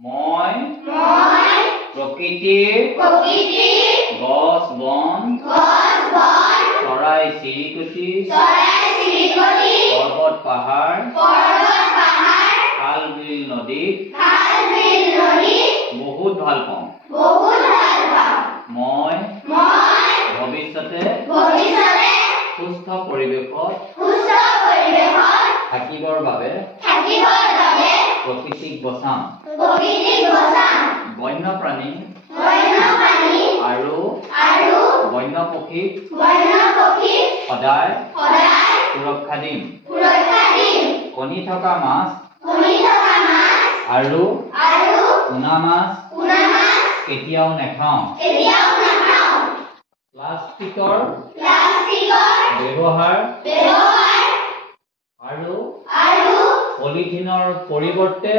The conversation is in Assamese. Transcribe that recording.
মই প্ৰকৃতিৰ গছ বন চৰাই চিৰিকটি পৰ্বত পাহাৰ খাল বিল নদী বহুত ভাল পাওঁ। মই ভৱিষ্যতে সুস্থ পৰিৱেশত থাকিবৰ বাবে প্ৰকৃতিক বচাম। বন্যপ্ৰাণী আৰু বন্য পক্ষীক সদায় সুৰক্ষা দিম। কণী থকা মাছ আৰু পোনা মাছ কেতিয়াও নাখাওঁ। প্লাষ্টিকৰ ব্যৱহাৰ আৰু পলিথিনৰ পৰিৱৰ্তে